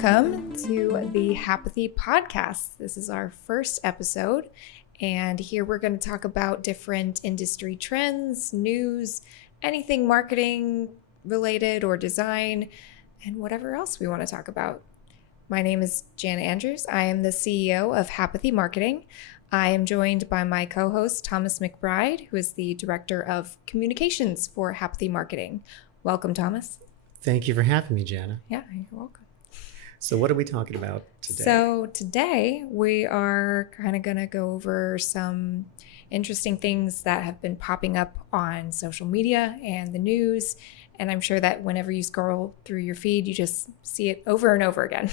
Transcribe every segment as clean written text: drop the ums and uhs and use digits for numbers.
Welcome to the Happithy podcast. This is our first episode, and here we're going to talk about different industry trends, news, anything marketing related or design, and whatever else we want to talk about. My name is Jana Andrews. I am the CEO of Happithy Marketing. I am joined by my co-host, Thomas McBride, who is the Director of Communications for Happithy Marketing. Welcome, Thomas. Thank you for having me, Jana. Yeah, you're welcome. So what are we talking about today? So today we are kind of going to go over some interesting things that have been popping up on social media and the news. And I'm sure that whenever you scroll through your feed, you just see it over and over again.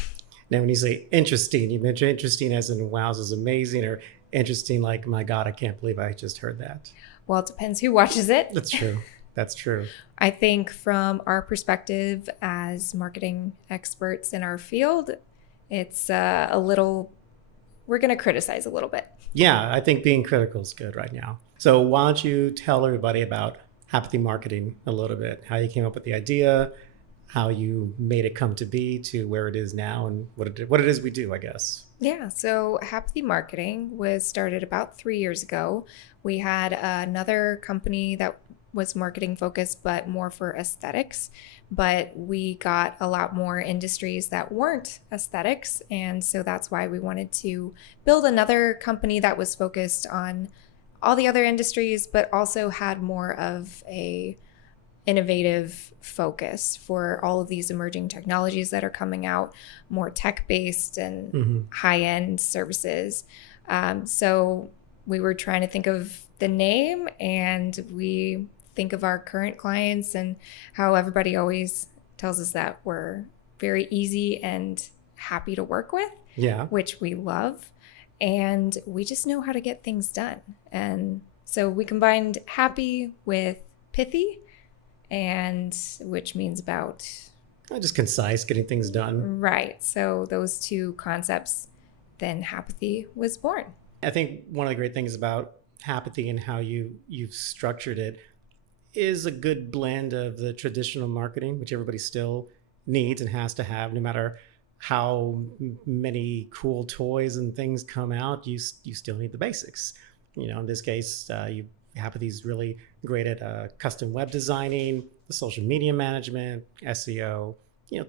Now, when you say interesting, you mention interesting as in, wow, this is amazing, or interesting like, my God, I can't believe I just heard that. Well, it depends who watches it. That's true. That's true. I think from our perspective as marketing experts in our field, it's we're going to criticize a little bit. Yeah, I think being critical is good right now. So why don't you tell everybody about Happithy Marketing a little bit, how you came up with the idea, how you made it come to be to where it is now, and what it is we do, I guess. Yeah, so Happithy Marketing was started about 3 years ago. We had another company that was marketing focused, but more for aesthetics. But we got a lot more industries that weren't aesthetics. And so that's why we wanted to build another company that was focused on all the other industries, but also had more of a innovative focus for all of these emerging technologies that are coming out, more tech-based and high-end services. So we were trying to think of the name, and we think of our current clients and how everybody always tells us that we're very easy and happy to work with, which we love. And we just know how to get things done. And so we combined happy with pithy, and which means about just concise, getting things done. Right. So those two concepts, then Happithy was born. I think one of the great things about Happithy and how you've structured it is a good blend of the traditional marketing, which everybody still needs and has to have, no matter how many cool toys and things come out, you still need the basics. You know, in this case, Happithy's really great at custom web designing, the social media management, SEO,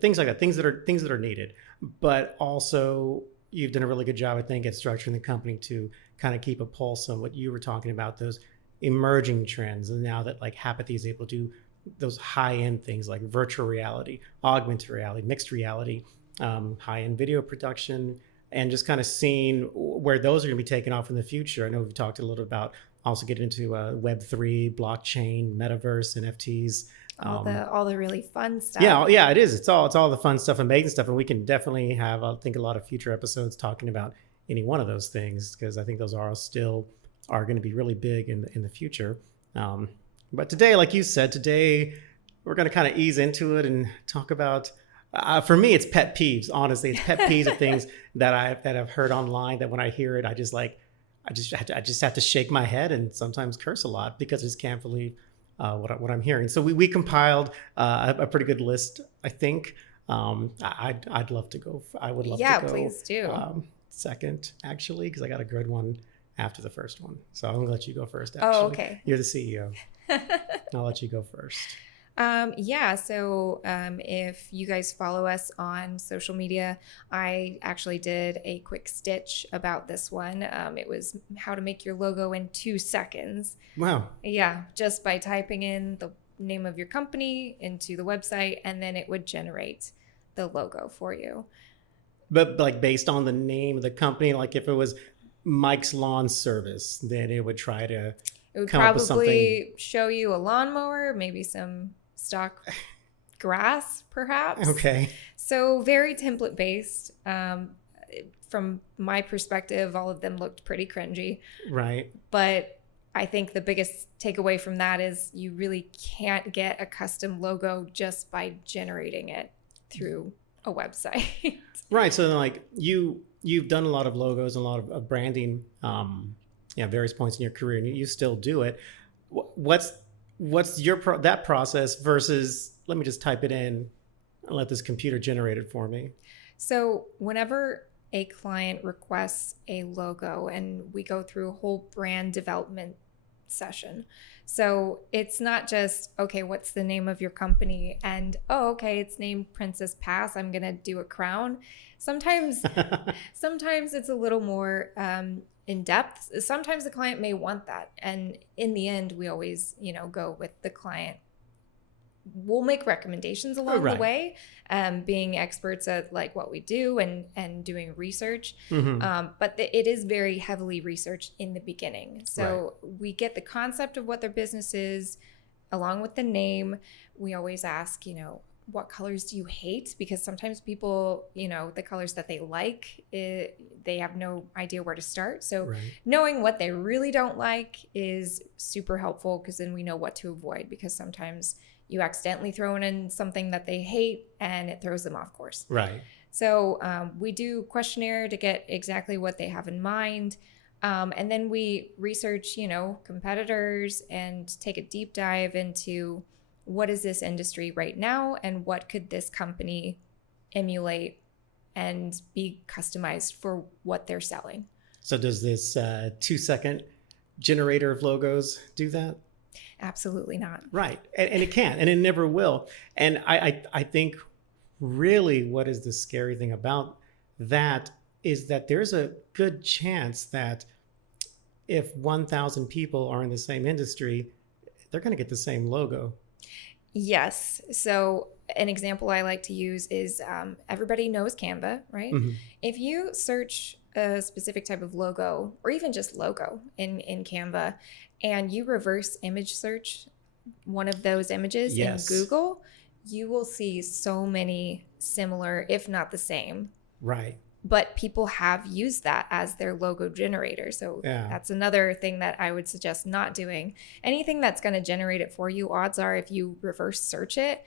things like that, things that are needed. But also, you've done a really good job, I think, at structuring the company to kind of keep a pulse on what you were talking about, those emerging trends. And now that like Happithy is able to do those high-end things like virtual reality, augmented reality, mixed reality, high-end video production, and just kind of seeing where those are going to be taken off in the future. I know we've talked a little about also getting into Web3, blockchain, metaverse, NFTs. All the really fun stuff. Yeah, it is. It's all the fun stuff, amazing stuff. And we can definitely have, I think, a lot of future episodes talking about any one of those things, because I think those are going to be really big in the future. But today, like you said, we're going to kind of ease into it and talk about, for me, it's pet peeves. Honestly, it's pet peeves of things that I've heard online that when I hear it, I just have to shake my head and sometimes curse a lot because I just can't believe what I'm hearing. So we compiled a pretty good list, I think. I'd love to go. I would love to go. Yeah, please do. Second, actually, because I got a good one after the first one. So I'm going to let you go first, actually. Oh, okay. You're the CEO. I'll let you go first. So if you guys follow us on social media, I actually did a quick stitch about this one. It was how to make your logo in 2 seconds. Wow. Yeah, just by typing in the name of your company into the website, and then it would generate the logo for you. But like based on the name of the company, like if it was Mike's Lawn Service, then it would try to It would come up with something. probably show you a lawnmower, maybe some stock grass, perhaps. Okay. So very template based. From my perspective, all of them looked pretty cringy. Right. But I think the biggest takeaway from that is you really can't get a custom logo just by generating it through a website. Right. So then like you've done a lot of logos and a lot of branding, various points in your career, and you still do it. What's that process versus let me just type it in and let this computer generate it for me? So whenever a client requests a logo and we go through a whole brand development session. So it's not just, okay, what's the name of your company? And, oh, okay, it's named Princess Pass. I'm going to do a crown. Sometimes, sometimes it's a little more in depth. Sometimes the client may want that. And in the end, we always, go with the client. We'll make recommendations along the Right. way, being experts at like what we do and doing research. But it is very heavily researched in the beginning. So we get the concept of what their business is along with the name. We always ask, what colors do you hate? Because sometimes people, the colors that they like, they have no idea where to start. So knowing what they really don't like is super helpful, because then we know what to avoid, because sometimes you accidentally throw in something that they hate and it throws them off course. Right. So we do questionnaire to get exactly what they have in mind. And then we research, competitors and take a deep dive into what is this industry right now and what could this company emulate and be customized for what they're selling. So does this 2-second generator of logos do that? Absolutely not. Right. And it can't, and it never will. And I think really what is the scary thing about that is that there's a good chance that if 1,000 people are in the same industry, they're going to get the same logo. Yes. So an example I like to use is everybody knows Canva, right? If you search a specific type of logo, or even just logo in Canva, and you reverse image search one of those images in Google, you will see so many similar, if not the same. Right. But people have used that as their logo generator. So that's another thing that I would suggest not doing. Anything that's going to generate it for you, odds are if you reverse search it,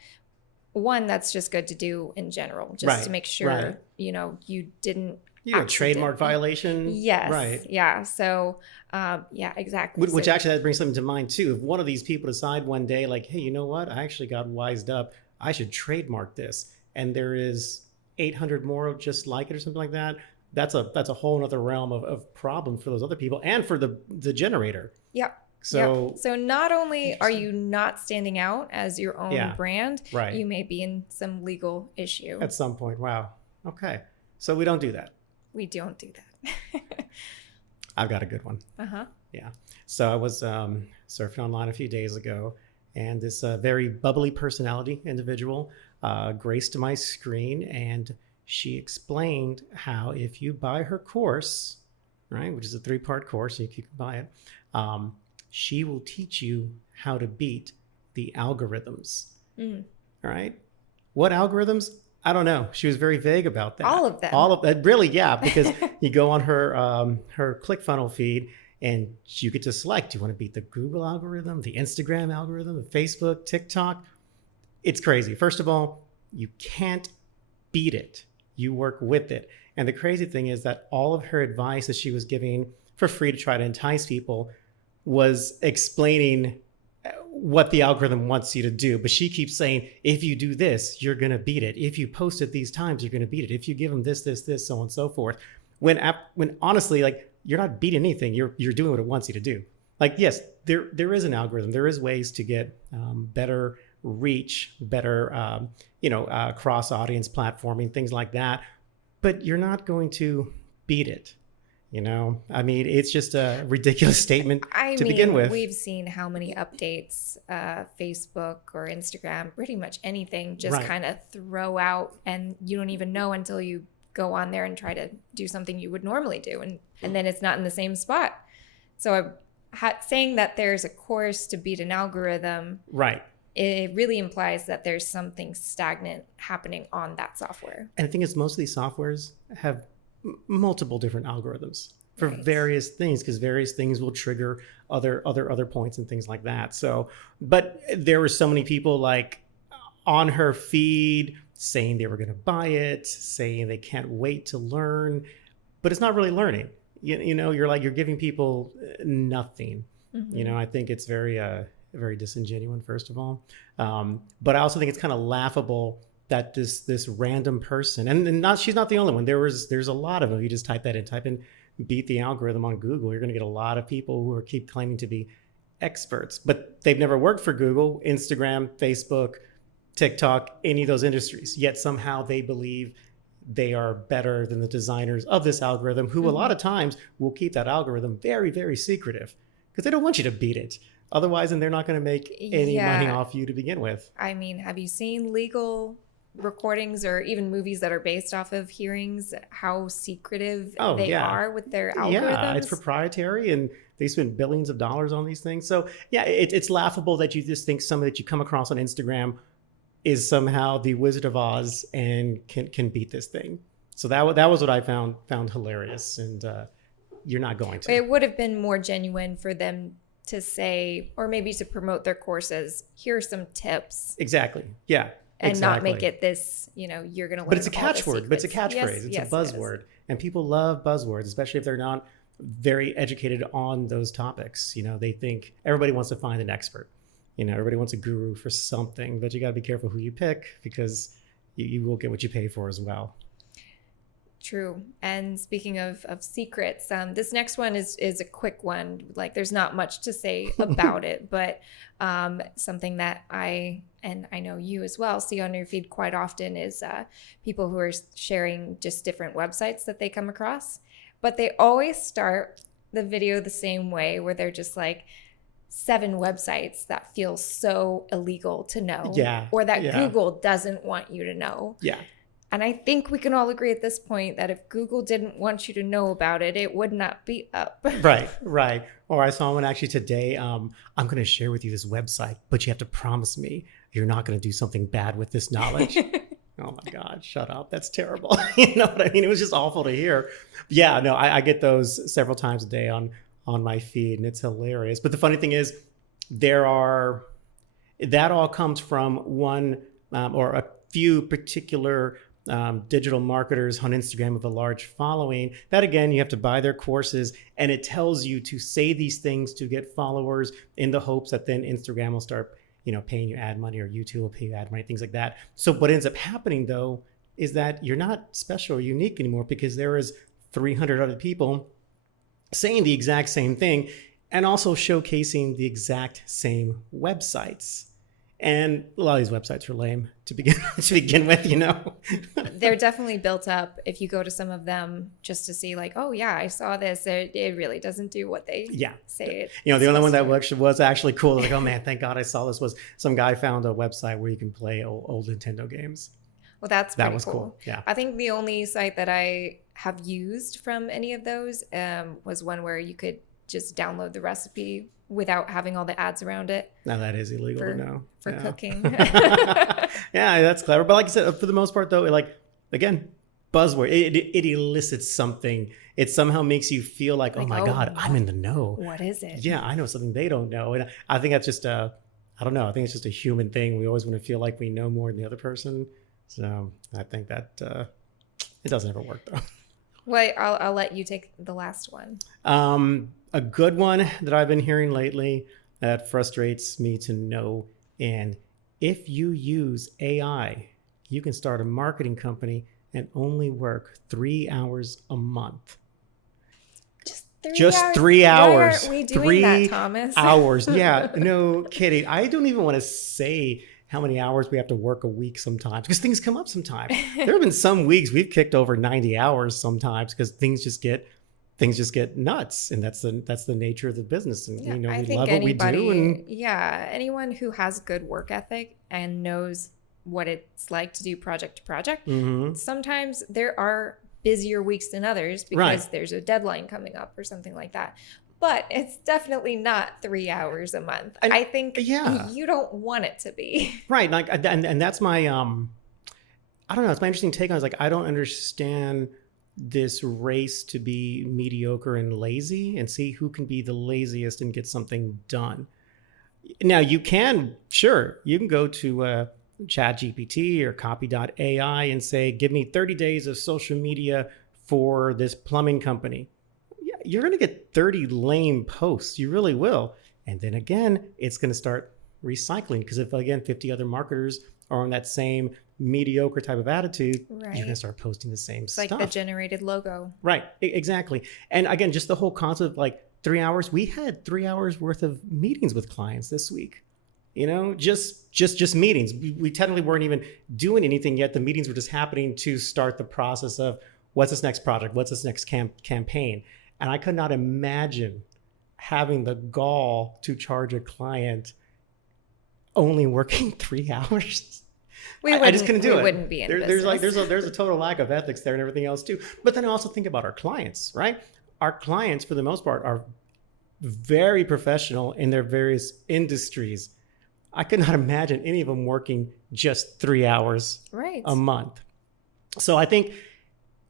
one, that's just good to do in general, just to make sure, you didn't. A trademark violation. Yes. Right. Yeah. So, exactly. Which actually that brings something to mind too. If one of these people decide one day, like, hey, you know what? I actually got wised up. I should trademark this. And there is 800 more just like it or something like that. That's a whole other realm of problem for those other people and for the generator. Yep. So not only are you not standing out as your own brand, you may be in some legal issue. At some point. Wow. Okay. So we don't do that. We don't do that. I've got a good one. Yeah. So I was surfing online a few days ago, and this very bubbly personality individual graced my screen, and she explained how if you buy her course, right, which is a 3-part course, so you can buy it, she will teach you how to beat the algorithms. All right. What algorithms? I don't know. She was very vague about that. All of them. All of that. Really, yeah. Because you go on her ClickFunnels feed and you get to select. Do you want to beat the Google algorithm, the Instagram algorithm, the Facebook, TikTok? It's crazy. First of all, you can't beat it. You work with it. And the crazy thing is that all of her advice that she was giving for free to try to entice people was explaining what the algorithm wants you to do. But she keeps saying, if you do this, you're going to beat it. If you post it these times, you're going to beat it. If you give them this, so on and so forth. When honestly, like, you're not beating anything. You're doing what it wants you to do. Like, yes, there is an algorithm. There is ways to get better reach, better, cross audience platforming, things like that. But you're not going to beat it. I mean, it's just a ridiculous statement to begin with. We've seen how many updates Facebook or Instagram, pretty much anything, just kind of throw out, and you don't even know until you go on there and try to do something you would normally do, and then it's not in the same spot. So saying that there's a course to beat an algorithm, it really implies that there's something stagnant happening on that software. And the thing is, most of these softwares have multiple different algorithms for various things, because various things will trigger other points and things like that. So, but there were so many people like on her feed saying they were going to buy it, saying they can't wait to learn, but it's not really learning. You're giving people nothing. I think it's very disingenuous, first of all. But I also think it's kind of laughable that this random person, and not she's not the only one. There's a lot of them. You just type in beat the algorithm on Google, you're going to get a lot of people who are keep claiming to be experts, but they've never worked for Google, Instagram, Facebook, TikTok, any of those industries. Yet somehow they believe they are better than the designers of this algorithm, who a lot of times will keep that algorithm very, very secretive because they don't want you to beat it. Otherwise, then they're not going to make any money off you to begin with. I mean, have you seen legal recordings or even movies that are based off of hearings, how secretive they are with their algorithms? Yeah, it's proprietary and they spend billions of dollars on these things. So yeah, it's laughable that you just think somebody that you come across on Instagram is somehow the Wizard of Oz and can beat this thing. So that was what I found hilarious, and you're not going to. It would have been more genuine for them to say, or maybe to promote their courses, here's some tips. Exactly. Yeah. And not make it this, you're going to learn. But it's a catchword, but it's a catchphrase. It's a buzzword. And people love buzzwords, especially if they're not very educated on those topics. They think everybody wants to find an expert. Everybody wants a guru for something, but you got to be careful who you pick because you will get what you pay for as well. True. And speaking of secrets, this next one is a quick one. Like, there's not much to say about it, but something that I know you as well see on your feed quite often is people who are sharing just different websites that they come across. But they always start the video the same way, where they're just like 7 websites that feel so illegal to know, or that Google doesn't want you to know. Yeah. And I think we can all agree at this point that if Google didn't want you to know about it, it would not be up. Right. Or I saw one actually today. I'm going to share with you this website, but you have to promise me you're not going to do something bad with this knowledge. Oh my God, shut up. That's terrible. You know what I mean? It was just awful to hear. Yeah, no, I get those several times a day on my feed, and it's hilarious. But the funny thing is, that all comes from one or a few particular digital marketers on Instagram with a large following. That again, you have to buy their courses, and it tells you to say these things to get followers in the hopes that then Instagram will start, paying you ad money, or YouTube will pay you ad money, things like that. So what ends up happening though is that you're not special or unique anymore, because there is 300 other people saying the exact same thing and also showcasing the exact same websites. And a lot of these websites are lame to begin with. They're definitely built up. If you go to some of them just to see like, oh yeah, I saw this, it really doesn't do what they say. The only one that was actually cool, like, oh man, thank God I saw this, was some guy found a website where you can play old Nintendo games. Well, that was cool. Yeah. I think the only site that I have used from any of those was one where you could just download the recipe without having all the ads around it. Now that is illegal to know. For cooking. Yeah, that's clever. But like I said, for the most part though, again, buzzword, it elicits something. It somehow makes you feel like oh my God, I'm in the know. What is it? Yeah, I know something they don't know. And I think that's just I don't know. I think it's just a human thing. We always want to feel like we know more than the other person. So I think that it doesn't ever work though. Well, I'll let you take the last one. A good one that I've been hearing lately that frustrates me to no end. If you use AI, you can start a marketing company and only work 3 hours a month. Just 3 hours. Why aren't we doing that, Thomas? 3 hours. Yeah, no kidding. I don't even want to say how many hours we have to work a week sometimes, because things come up sometimes. There have been some weeks we've kicked over 90 hours sometimes because things just get nuts, and that's the nature of the business. And we love what we do. And anyone who has good work ethic and knows what it's like to do project to project. Sometimes there are busier weeks than others because there's a deadline coming up or something like that. But it's definitely not 3 hours a month. I think you don't want it to be. Right. Like, and that's my, I don't know. It's my interesting take on it. It's like, I don't understand this race to be mediocre and lazy and see who can be the laziest and get something done. Now you can go to ChatGPT or copy.ai and say, give me 30 days of social media for this plumbing company. You're going to get 30 lame posts. You really will. And then again, it's going to start recycling, because if again 50 other marketers are on that same mediocre type of attitude, you're Right. going to start posting the same It's like stuff. the generated logo. Right. Exactly. And again, just the whole concept of like 3 hours. We had 3 hours worth of meetings with clients this week. Just meetings. We technically weren't even doing anything yet. The meetings were just happening to start the process of what's this next project? What's this next campaign? And I could not imagine having the gall to charge a client only working 3 hours. I just couldn't do it. We wouldn't be in business. There's a total lack of ethics there and everything else too. But then I also think about our clients, right? Our clients, for the most part, are very professional in their various industries. I could not imagine any of them working just 3 hours Right. a month. So I think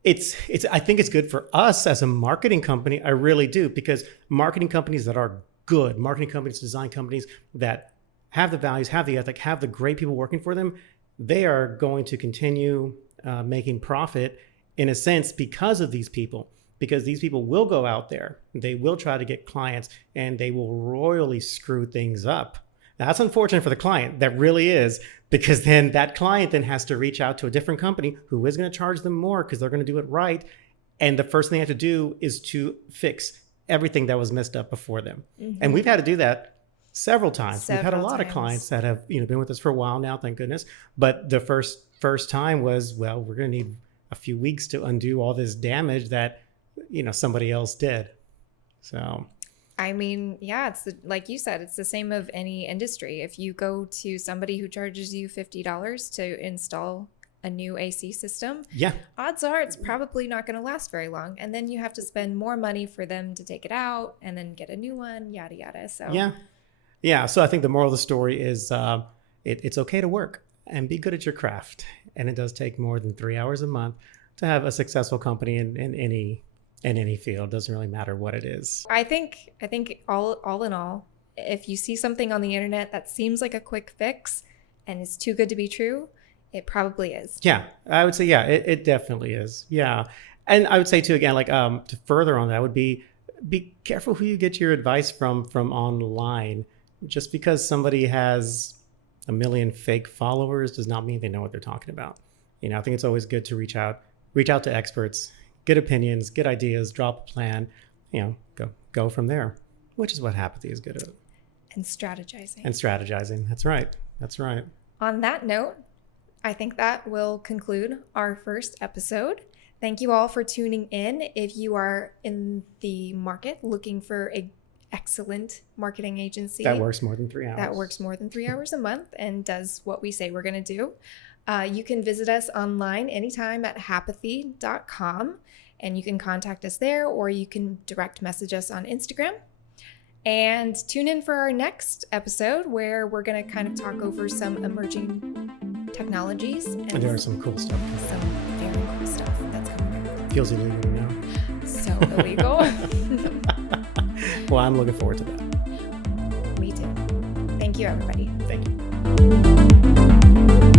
I think it's good for us as a marketing company. I really do, because marketing companies that are good, marketing companies, design companies that have the values, have the ethic, have the great people working for them, they are going to continue making profit in a sense because of these people. Because these people will go out there, they will try to get clients, and they will royally screw things up. That's unfortunate for the client. That really is, because then that client then has to reach out to a different company who is going to charge them more because they're going to do it right. And the first thing they have to do is to fix everything that was messed up before them. Mm-hmm. And we've had to do that several times. We've had a lot of clients that have been with us for a while now, thank goodness. But the first time was, well, we're going to need a few weeks to undo all this damage that somebody else did. So I mean, yeah, like you said, it's the same of any industry. If you go to somebody who charges you $50 to install a new AC system, yeah, odds are it's probably not going to last very long. And then you have to spend more money for them to take it out and then get a new one, yada, yada. So yeah. So I think the moral of the story is it's okay to work and be good at your craft. And it does take more than 3 hours a month to have a successful company in any field. Doesn't really matter what it is. I think all in all, if you see something on the internet that seems like a quick fix and it's too good to be true, it probably is. Yeah, I would say, yeah, it definitely is. Yeah. And I would say too, again, like to further on that would be careful who you get your advice from online. Just because somebody has 1 million fake followers does not mean they know what they're talking about. I think it's always good to reach out to experts, get opinions, get ideas, drop a plan, go from there, which is what Happithy is good at. And strategizing. That's right. On that note, I think that will conclude our first episode. Thank you all for tuning in. If you are in the market looking for an excellent marketing agency that works more than 3 hours a month and does what we say we're going to do, you can visit us online anytime at happithy.com, and you can contact us there, or you can direct message us on Instagram. And tune in for our next episode, where we're going to kind of talk over some emerging technologies. And there are some cool stuff. Some very cool stuff that's coming out. Feels illegal now. So illegal. Well, I'm looking forward to that. Me too. Thank you, everybody. Thank you.